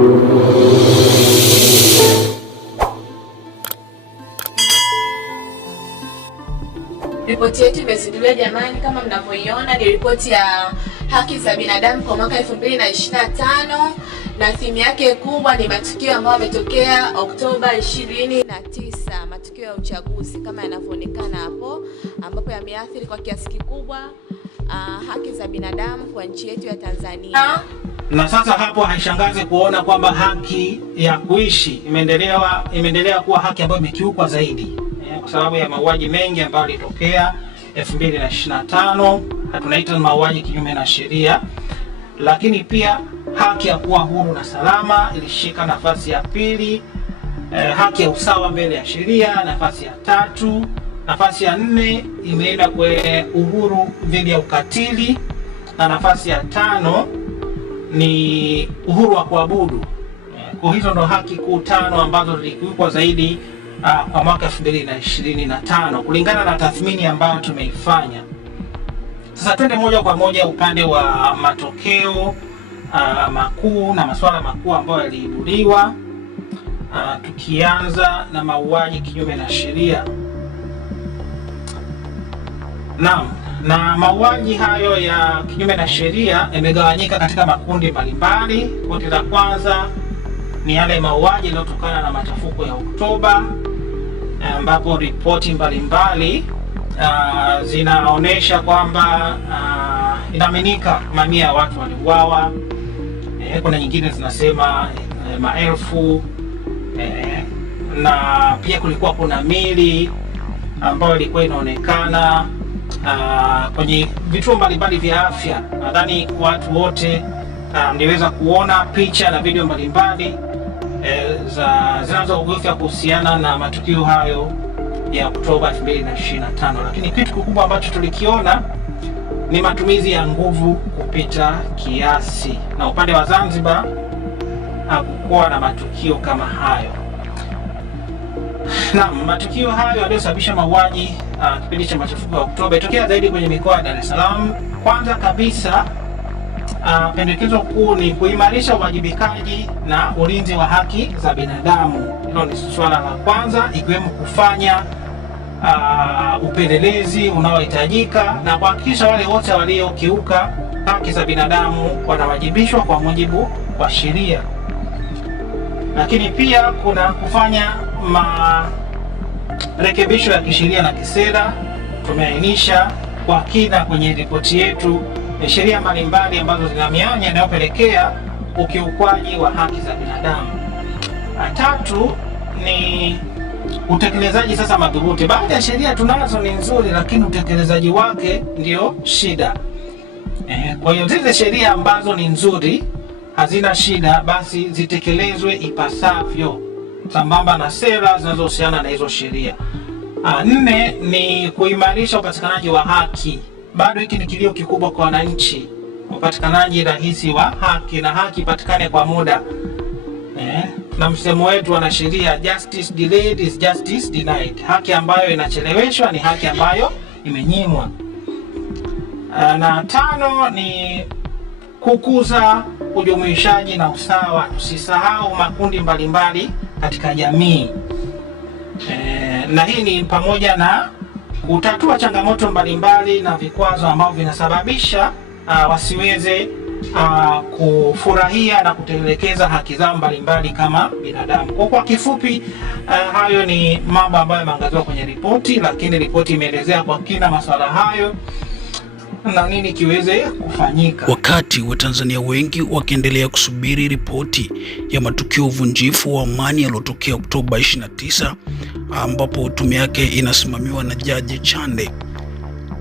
Ripoti yetu imezinduliwa jamani, kama mnavyoiona ni ripoti ya haki za binadamu kwa mwaka 2025 na theme yake kubwa ni matukio ambayo yametokea Oktoba 29, matukio ya uchaguzi kama yanavyoonekana hapo, ambapo yameathiri kwa kiasi kikubwa haki za binadamu kwa nchi yetu ya Tanzania. Na sasa hapo haishangazi kuona kwamba haki ya kuishi imeendelea kuwa haki ambayo imekiukwa zaidi kwa sababu ya mauaji mengi ambayo yalitokea 2025, tunaita mauaji kinyume na sheria. Lakini pia haki ya kuwa huru na salama ilishika nafasi ya pili, haki ya usawa mbele ya sheria nafasi ya 3, nafasi ya 4 imeenda kwa uhuru dhidi ya ukatili, na nafasi ya 5 ni uhuru wa kuabudu. Kwa hizo ndo haki kuu 5 ambazo zilikiukwa zaidi kwa mwaka 2025 kulingana na tathmini ambayo tumeifanya. Sasa twende moja kwa moja upande wa matokeo makuu na masuala makuu ambayo yaliibuliwa, tukianza na mauaji kinyume na sheria. Na mauaji hayo ya kinyume na sheria yamegawanyika katika makundi mbalimbali. Kundi la kwanza ni yale mauaji yaliyotokana na machafuko ya Oktoba, ambapo ripoti mbalimbali zinaonesha kwamba inaaminika mamia ya watu waliuawa. Kuna nyingine zinasema maelfu, na pia kulikuwa kuna mili ambayo ilikuwa inaonekana kwenye vituo mbalimbali vya afya. Nadhani watu wote mliweza kuona picha na video mbalimbali zinazoogofya kuhusiana na matukio hayo ya Oktoba 2025. Lakini kitu kikubwa ambacho tulikiona ni matumizi ya nguvu kupita kiasi, na upande wa Zanzibar hakukuwa na matukio kama hayo. Na matukio hayo yaliyosababisha mauaji kipindi cha machafuko ya Oktoba itokea zaidi kwenye mikoa ya Dar es Salaam. Kwanza kabisa, pendekezo kuu ni kuimarisha uwajibikaji na ulinzi wa haki za binadamu. Hilo ni swala la kwanza, ikiwemo kufanya upelelezi unaohitajika na kuhakikisha wale wote waliokiuka haki za binadamu wanawajibishwa kwa mujibu wa sheria. Lakini pia kuna kufanya marekebisho ya kisheria na kisera. Tumeainisha kwa kina kwenye ripoti yetu sheria mbalimbali ambazo zina mianya inayopelekea ukiukwaji wa haki za binadamu. 3 ni utekelezaji sasa madhubuti. Baadhi ya sheria tunazo ni nzuri, lakini utekelezaji wake ndio shida. Kwa hiyo zile sheria ambazo ni nzuri, hazina shida, basi zitekelezwe ipasavyo sambamba na sera zinazohusiana na hizo sheria. 4 ni kuimarisha upatikanaji wa haki. Bado hiki ni kilio kikubwa kwa wananchi, upatikanaji rahisi wa haki, na haki patikane kwa muda. Na msemo wetu wana sheria, justice delayed is justice denied. Haki ambayo inacheleweshwa ni haki ambayo imenyimwa. Na 5 ni kukuza ujumuishaji na usawa. Tusisahau makundi mbalimbali katika jamii. Na hii ni pamoja na kutatua changamoto mbalimbali na vikwazo ambavyo vinasababisha wasiweze kufurahia na kutelekeza haki zao mbalimbali kama binadamu. Kwa kifupi, hayo ni mambo ambayo yameangaziwa kwenye ripoti, lakini ripoti imeelezea kwa kina masuala hayo na nini kiweze kufanyika. Wakati wa Tanzania wengi wakiendelea kusubiri ripoti ya matukio uvunjifu wa amani yaliyotokea Oktoba 29, ambapo tume yake inasimamiwa na Jaji Chande,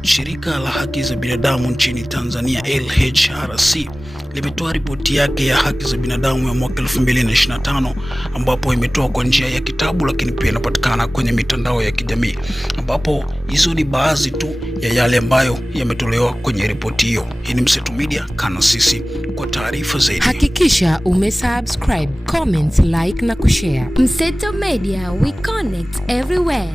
shirika la haki za binadamu nchini Tanzania LHRC limetoa ripoti yake ya haki za binadamu ya mwaka 2025, ambapo imetoa kwa njia ya kitabu, lakini pia inapatikana kwenye mitandao ya kijamii, ambapo hizo ni baadhi tu ya yale ambayo yametolewa kwenye ripoti hiyo. Hii ni Mseto Media, kana sisi kwa taarifa zaidi. Hakikisha umesubscribe, comment, like na kushare. Mseto Media, we connect everywhere.